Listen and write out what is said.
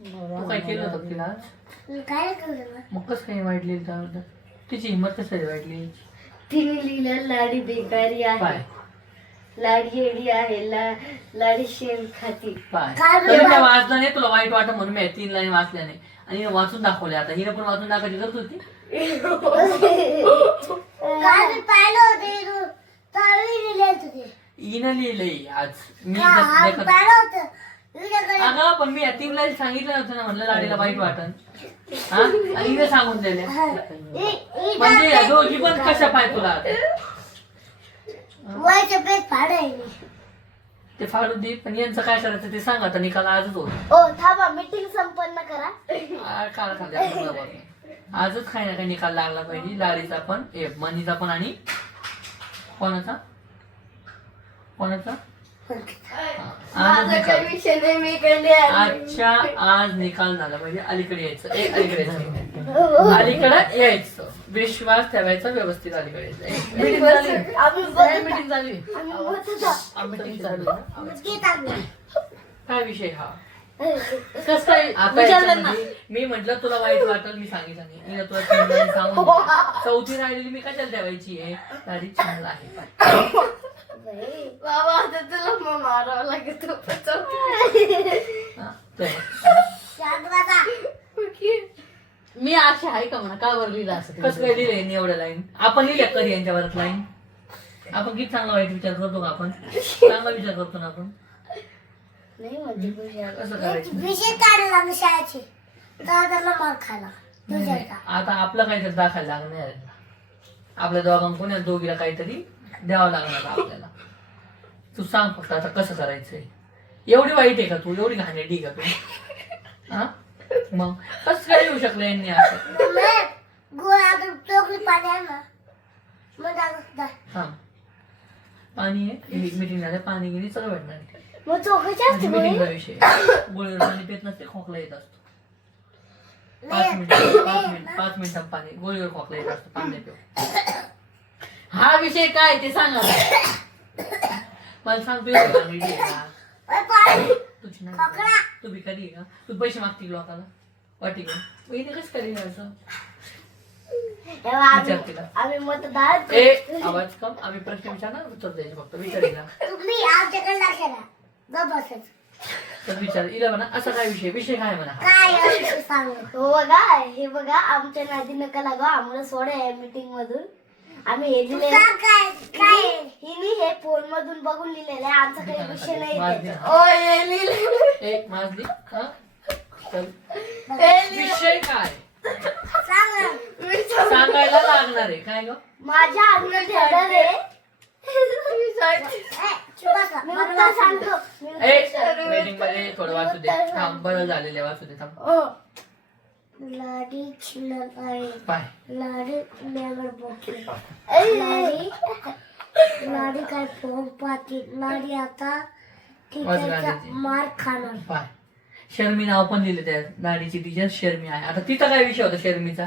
तू काय केलं होतं तिला आज? काय केलं? मग कसं काही वाईटली त्याबद्दल? तिची हिंमत कसं वाईटली? तिने लिहिलं लाडी बेकारी आहे, पाय लाडी येडी आहे, लाडी शेण खाती. पाय काय तरी बरं? त्या वाचलं नाही तुला वाईट वाटत म्हणून मी 3 लाईन वाचल्या नाही आणि हिने वाचून दाखवले. आता हिने पण वाचून दाखवायची गरज होती. काय मी पाहिलं होते तरी लिहिले तुझे हिनं लिहिलंय आज मी पाहिलं होतं तुझ्याकडे. अगं पण मी या 3 लाईन सांगितलं नव्हतं ना, म्हणलं लाडीला वाईट वाटन हा आणि हिने सांगून दिल्या. म्हणजे या दोघी पण कशा पाय तुला आता? वयचं पेट फाडायला. ते फाडू दे, पण यांचं काय करायचं ते सांग. आता निकाल आजच होत. ओ थांबा, मीटिंग संपन्न करा. काल आजच काही ना काही निकाल लागला पाहिजे. लाडीचा पण मनीचा पण आणि कोणाचा आजच निकाल. आजच्या आज निकाल झाला पाहिजे. अलीकडे यायचं अलीकडे यायचं अलीकडे यायचं. विश्वास ठेवायचा व्यवस्थित. अलीकडे यायचं. मीटिंग झाली. मीटिंग झाली. मीटिंग चालू. काय विषय हा? कस काय आता मी म्हंटल तुला वाईट वाटल, मी सांगितलं नाही. हिनं तुला 3 लाईन सांगून दिल्या. चौथी राहिलेली मी कशाला ठेवायची आहे? गाडी छान आहे. बाबा आता तुला मग मारावं लागेल. मी अशी आहे का म्हणा, का बरं लिहिलं असं? कसं काय लिहिलंय एवढ्या लाईन? आपण लिहिल्या कधी यांच्यावरच लाईन? आपण किती चांगला वाईट विचार करतो का? आपण चांगला विचार करतो ना आपण. नाही म्हणजे कसं करायचं? विषय काढला मी शाळेची दादाला मार खाला. नाही, आता आपलं काहीतरी दाखवायला लागणार आहे. आपल्या दोघांना दोघीला काहीतरी द्यावं लागणार आपल्याला. तू सांग फक्त आता कसं करायचंय. एवढी वाईट आहे का तू? एवढी घाणेरडी का तू? हा मग कसं काय येऊ शकलं यांनी असं? गोळा चोकली पाणी आहे ना मग हा पाणी आहे. मीटिंग झालं पाणी गेली सगळं भेटणार. मग चोकायची असते मीटिंगचा विषय गोळीवर पाणी पेत नसते, खोकला येत असतो. 5 मिनिटात पाणी गोळीवर खोकला येत असतो. पाणी पिऊ. हा विषय काय ते सांगा. मला सांग तू घाणेरडी आहे का? तुझी नाही खोकला. तू भिकारी आहे का? तू पैसे मागते लोकांना वाटी का? हिने कसं करेल असं? विचार तिला. आम्ही मतदार आवाज कम. आम्ही प्रश्न विचारणार, उत्तर द्यायचे फक्त. विचारीला तुम्ही आमच्याकडे दाखला गप बसायचं. तर विचार इला म्हणा असा काय विषय काय म्हणा. काय सांग. हो बघा, हे बघा आमच्या नादी नका लागो. आम्हाला सोडा या मीटिंग मधून. आम्ही हे दिले हिने हे फोन मधून बघून लिहिलेलं आहे. आमचा काही विषय नाही. विषय काय सांगायला लागणार आहे काय ग? माझ्या अंगणात ठेवलं रे. मी उत्तर सांगतो. मीटिंग मध्ये थोडं वाचू दे. थांब, बरं झालेलं वाचू दे. थांब. लाडी छिन्न आहे. पाय लाडी नेवर बोलते. लाडी काय फोन पाहते. लाडी आता तिच्या मार खाणार. पाय शर्मी नाव पण लिहिलं त्या गाडीची टीचर शर्मी आहे. आता तिचा काय विषय होता शर्मीचा?